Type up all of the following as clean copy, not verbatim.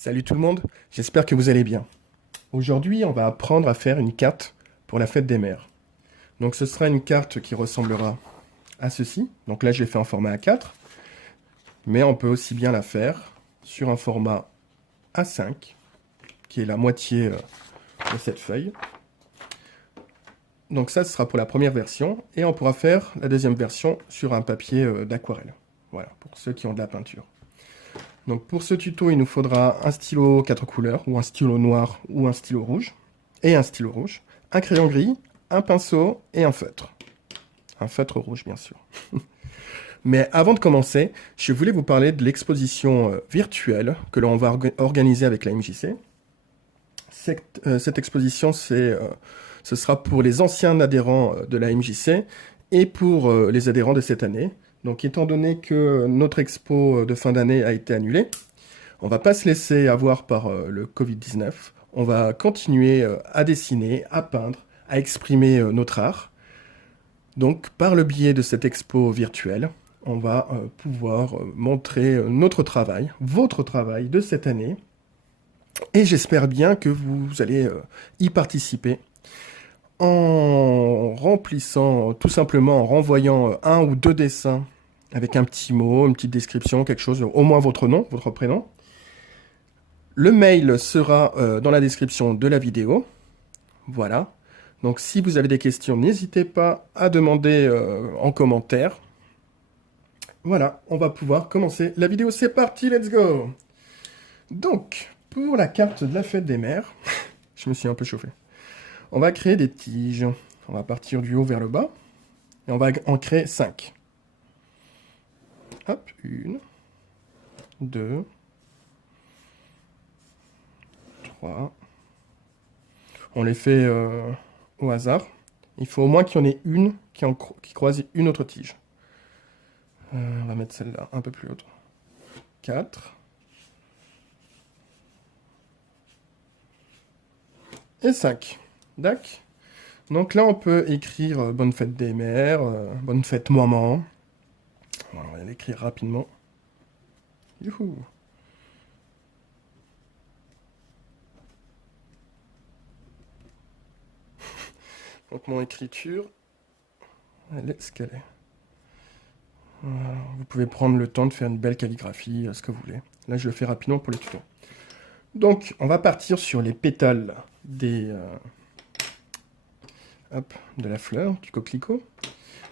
Salut tout le monde, j'espère que vous allez bien. Aujourd'hui, on va apprendre à faire une carte pour la fête des mères. Donc ce sera une carte qui ressemblera à ceci. Donc là, je l'ai fait en format A4, mais on peut aussi bien la faire sur un format A5, qui est la moitié de cette feuille. Donc ça, ce sera pour la première version, et on pourra faire la deuxième version sur un papier d'aquarelle. Voilà, pour ceux qui ont de la peinture. Donc pour ce tuto, il nous faudra un stylo 4 couleurs, ou un stylo noir, ou un stylo rouge, et un stylo rouge, un crayon gris, un pinceau et un feutre. Un feutre rouge, bien sûr. Mais avant de commencer, je voulais vous parler de l'exposition virtuelle que l'on va organiser avec la MJC. Cette exposition, ce sera pour les anciens adhérents de la MJC et pour les adhérents de cette année. Donc étant donné que notre expo de fin d'année a été annulée, on ne va pas se laisser avoir par le Covid-19. On va continuer à dessiner, à peindre, à exprimer notre art. Donc par le biais de cette expo virtuelle, on va pouvoir montrer notre travail, votre travail de cette année. Et j'espère bien que vous allez y participer en remplissant, tout simplement en renvoyant un ou deux dessins avec un petit mot, une petite description, quelque chose, au moins votre nom, votre prénom. Le mail sera dans la description de la vidéo. Voilà. Donc si vous avez des questions, n'hésitez pas à demander en commentaire. Voilà, on va pouvoir commencer la vidéo. C'est parti, let's go! Donc, pour la carte de la fête des mères, je me suis un peu chauffé. On va créer des tiges. On va partir du haut vers le bas. Et on va en créer 5. Hop, 1, 2, 3. On les fait au hasard. Il faut au moins qu'il y en ait une qui croise une autre tige. On va mettre celle-là un peu plus haute. 4. Et 5. Dac. Donc là, on peut écrire bonne fête des mères, bonne fête maman. Voilà, on va l'écrire rapidement. Youhou. Donc mon écriture, elle est ce qu'elle est. Voilà. Vous pouvez prendre le temps de faire une belle calligraphie, ce que vous voulez. Là, je le fais rapidement pour les tutos. Donc, on va partir sur les pétales de la fleur, du coquelicot.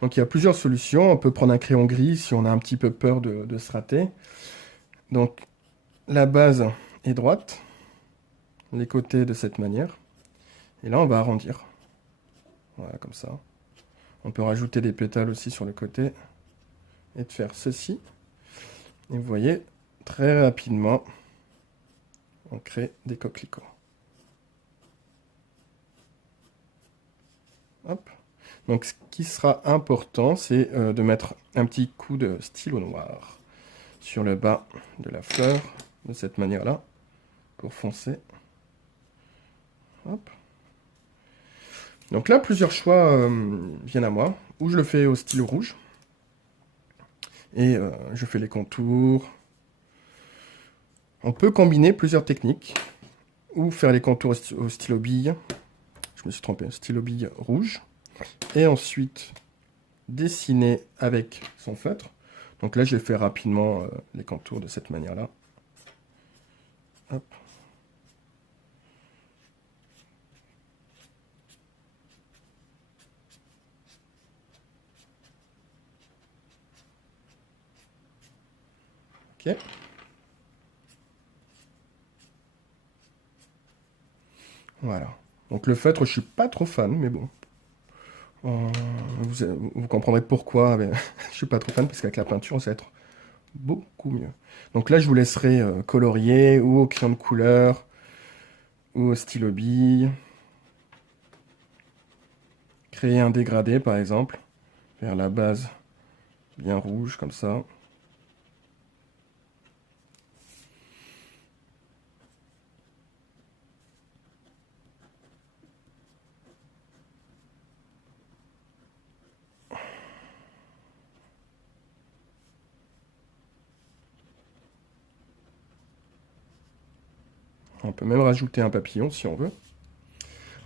Donc, il y a plusieurs solutions. On peut prendre un crayon gris si on a un petit peu peur de se rater. Donc, la base est droite, les côtés de cette manière. Et là, on va arrondir. Voilà, comme ça. On peut rajouter des pétales aussi sur le côté et de faire ceci. Et vous voyez, très rapidement, on crée des coquelicots. Hop. Donc ce qui sera important, c'est de mettre un petit coup de stylo noir sur le bas de la fleur, de cette manière-là, pour foncer. Hop. Donc là, plusieurs choix viennent à moi, ou je le fais au stylo rouge, et je fais les contours. On peut combiner plusieurs techniques, ou faire les contours au stylo bille. Je me suis trompé, stylo bille rouge. Et ensuite, dessiner avec son feutre. Donc là, je vais faire rapidement les contours de cette manière-là. Hop. Ok. Voilà. Donc le feutre, je suis pas trop fan, mais bon. Vous comprendrez pourquoi je suis pas trop fan, parce qu'avec la peinture, ça va être beaucoup mieux. Donc là, je vous laisserai colorier, ou au crayon de couleur, ou au stylo bille. Créer un dégradé, par exemple. Faire la base bien rouge, comme ça. On peut même rajouter un papillon si on veut.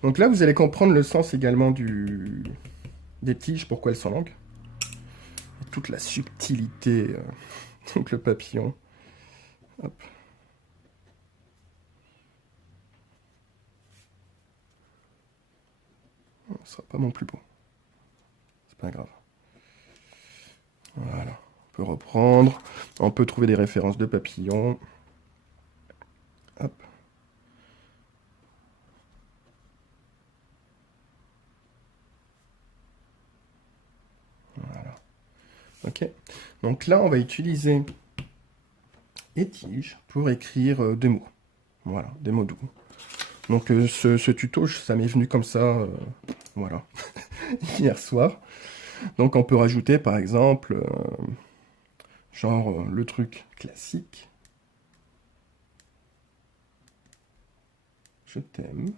Donc là, vous allez comprendre le sens également des tiges, pourquoi elles sont longues. Et toute la subtilité, donc le papillon. Hop. Ce sera pas mon plus beau. C'est pas grave. Voilà. On peut reprendre. On peut trouver des références de papillons. Hop. Voilà. Ok. Donc là, on va utiliser les tiges pour écrire des mots. Voilà, des mots doux. Donc ce tuto, ça m'est venu comme ça, voilà, hier soir. Donc on peut rajouter par exemple, genre le truc classique. Je t'aime.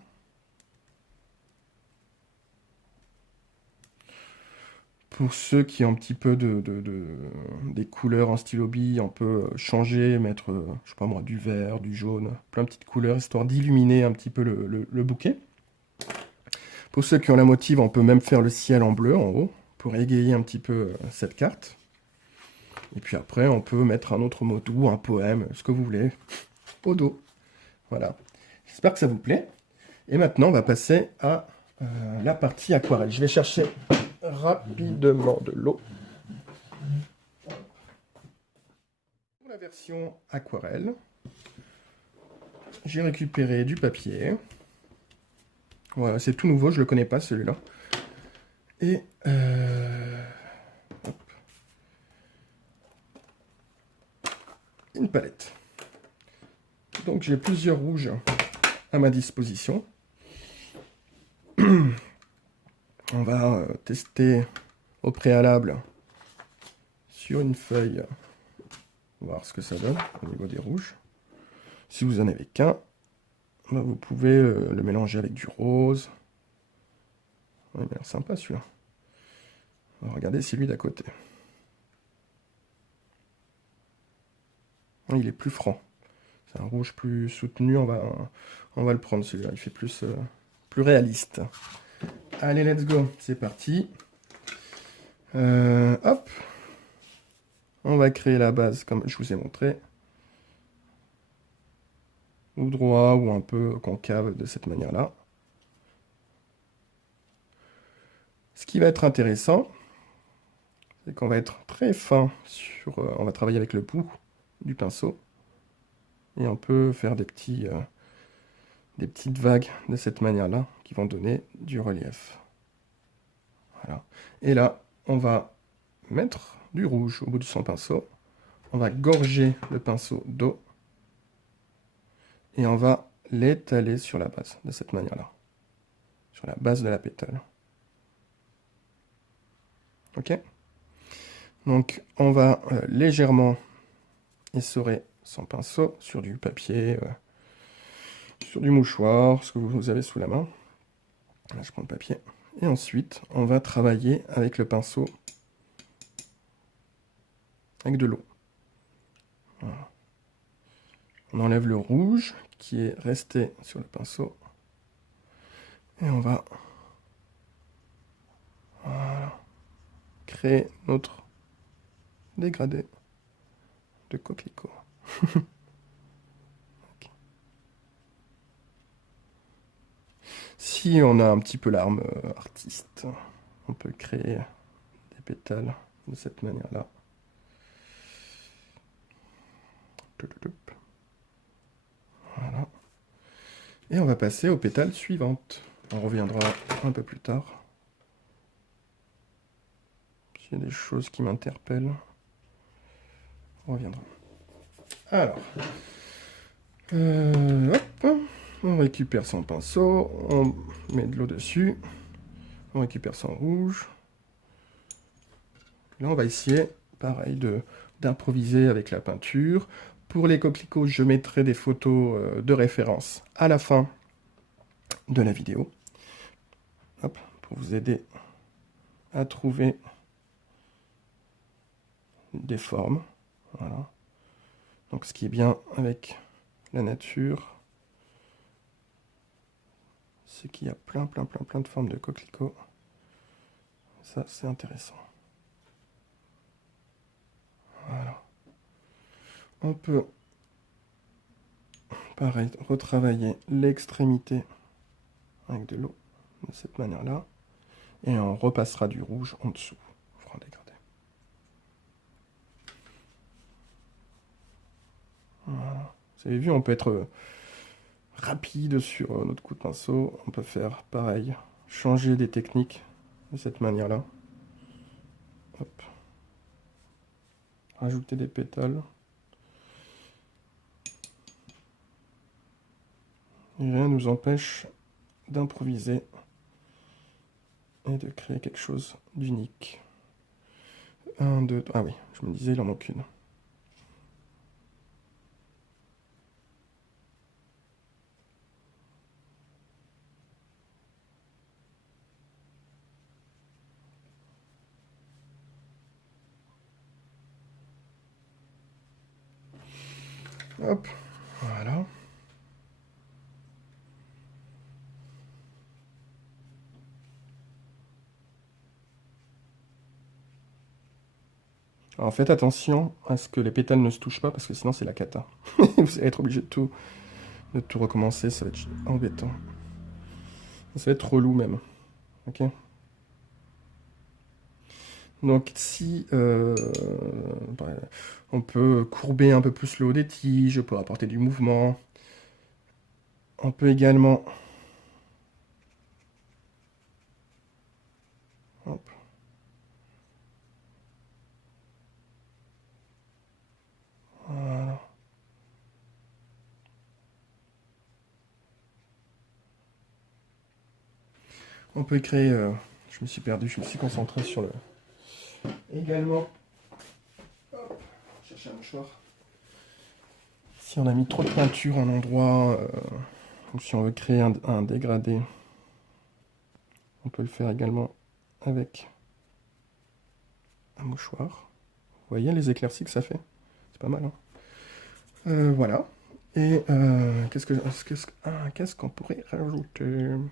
Pour ceux qui ont un petit peu des couleurs en stylo bille, on peut changer, mettre, je sais pas moi, du vert, du jaune, plein de petites couleurs, histoire d'illuminer un petit peu le bouquet. Pour ceux qui ont la motive, on peut même faire le ciel en bleu en haut, pour égayer un petit peu cette carte. Et puis après, on peut mettre un autre mot doux, un poème, ce que vous voulez, au dos. Voilà. J'espère que ça vous plaît. Et maintenant, on va passer à la partie aquarelle. Je vais chercher rapidement de l'eau. Pour la version aquarelle, j'ai récupéré du papier. Voilà, c'est tout nouveau, je ne le connais pas celui-là. Et hop. Une palette. Donc j'ai plusieurs rouges à ma disposition. On va tester au préalable sur une feuille, voir ce que ça donne au niveau des rouges. Si vous n'en avez qu'un, vous pouvez le mélanger avec du rose. Ouais, bien sympa celui-là. Regardez celui d'à côté. Il est plus franc. C'est un rouge plus soutenu, on va le prendre celui-là. Il fait plus réaliste. Allez, let's go, c'est parti. Hop. On va créer la base comme je vous ai montré. Ou droit, ou un peu concave de cette manière-là. Ce qui va être intéressant, c'est qu'on va être très fin sur... on va travailler avec le bout du pinceau. Et on peut faire des petites vagues de cette manière-là qui vont donner du relief. Voilà. Et là, on va mettre du rouge au bout de son pinceau. On va gorger le pinceau d'eau. Et on va l'étaler sur la base, de cette manière-là. Sur la base de la pétale. Ok? Donc, on va légèrement essorer son pinceau sur du papier, sur du mouchoir, ce que vous avez sous la main. Là, je prends le papier. Et ensuite, on va travailler avec le pinceau, avec de l'eau. Voilà. On enlève le rouge qui est resté sur le pinceau. Et on va voilà, créer notre dégradé de coquelicot. Okay. Si on a un petit peu l'âme artiste, on peut créer des pétales de cette manière-là. Voilà. Et on va passer aux pétales suivantes. On reviendra un peu plus tard. S'il y a des choses qui m'interpellent, on reviendra. Alors, hop, on récupère son pinceau, on met de l'eau dessus, on récupère son rouge. Là, on va essayer, pareil, d'improviser avec la peinture. Pour les coquelicots, je mettrai des photos de référence à la fin de la vidéo. Hop, pour vous aider à trouver des formes. Voilà. Donc ce qui est bien avec la nature, c'est qu'il y a plein de formes de coquelicots. Ça, c'est intéressant. Voilà. On peut, pareil, retravailler l'extrémité avec de l'eau de cette manière-là. Et on repassera du rouge en dessous. On fera un dégradé. Voilà. Vous avez vu, on peut être rapide sur notre coup de pinceau. On peut faire pareil, changer des techniques de cette manière-là. Hop. Rajouter des pétales. Et rien ne nous empêche d'improviser et de créer quelque chose d'unique. 1, 2, ah oui, je me disais, il en manque une. Hop, voilà. Alors faites attention à ce que les pétales ne se touchent pas parce que sinon c'est la cata. Vous allez être obligé de tout recommencer, ça va être embêtant. Ça va être relou même. Ok. Donc si on peut courber un peu plus le haut des tiges pour apporter du mouvement. On peut également... Hop. Voilà. On peut créer... je me suis perdu, je me suis concentré sur le... Également... Hop, chercher un mouchoir. Si on a mis trop de peinture en endroit, ou si on veut créer un dégradé, on peut le faire également avec un mouchoir. Vous voyez les éclaircies que ça fait? C'est pas mal, hein. Voilà. Et qu'est-ce qu'on pourrait rajouter? On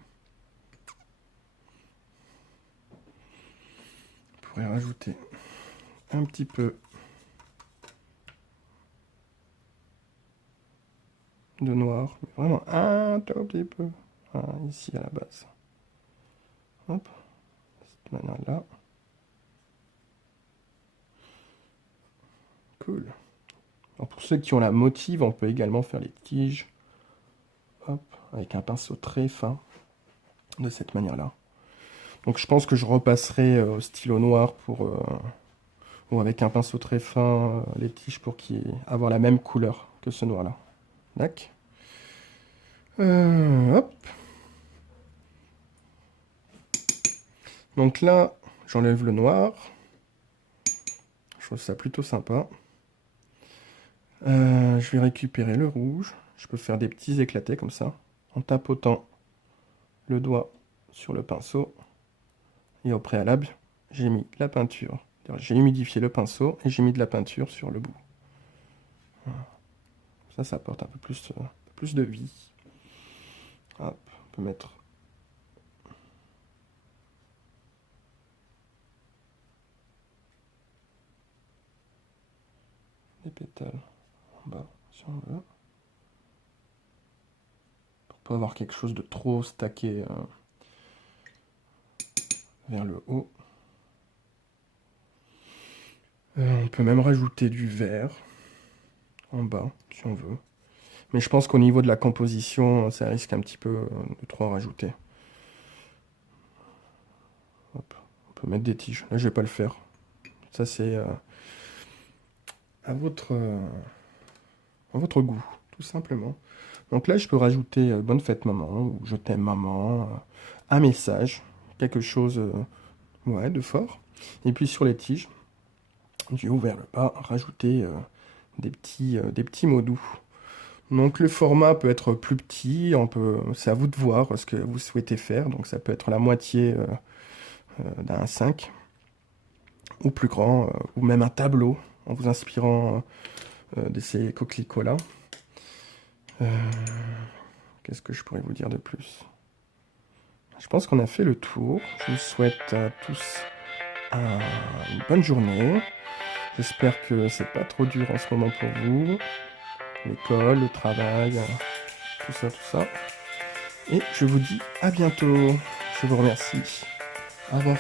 pourrait rajouter un petit peu de noir, mais vraiment un tout petit peu. Voilà, ici à la base. Hop, de cette manière-là. Cool. Alors pour ceux qui ont la motive, on peut également faire les tiges. Hop, avec un pinceau très fin. De cette manière-là. Donc je pense que je repasserai au stylo noir pour... ou avec un pinceau très fin, les tiges pour avoir la même couleur que ce noir-là. D'accord. Hop. Donc là, j'enlève le noir. Je trouve ça plutôt sympa. Je vais récupérer le rouge. Je peux faire des petits éclatés comme ça, en tapotant le doigt sur le pinceau. Et au préalable, j'ai mis la peinture. J'ai humidifié le pinceau et j'ai mis de la peinture sur le bout. Voilà. Ça apporte un peu plus de vie. Hop, on peut mettre des pétales en bas si on veut. Pour pas avoir quelque chose de trop stacké vers le haut. On peut même rajouter du vert en bas si on veut. Mais je pense qu'au niveau de la composition, ça risque un petit peu de trop en rajouter. Hop. On peut mettre des tiges. Là, je vais pas le faire. Ça, c'est à votre goût, tout simplement. Donc là, je peux rajouter Bonne fête maman, ou Je t'aime maman, un message, quelque chose ouais, de fort. Et puis sur les tiges, du haut vers le bas, rajouter des petits mots doux. Donc le format peut être plus petit, c'est à vous de voir ce que vous souhaitez faire. Donc ça peut être la moitié d'un 5, ou plus grand, ou même un tableau, en vous inspirant de ces coquelicots-là. Qu'est-ce que je pourrais vous dire de plus? Je pense qu'on a fait le tour. Je vous souhaite à tous une bonne journée. J'espère que c'est pas trop dur en ce moment pour vous. L'école, le travail, tout ça, tout ça. Et je vous dis à bientôt. Je vous remercie. Au revoir.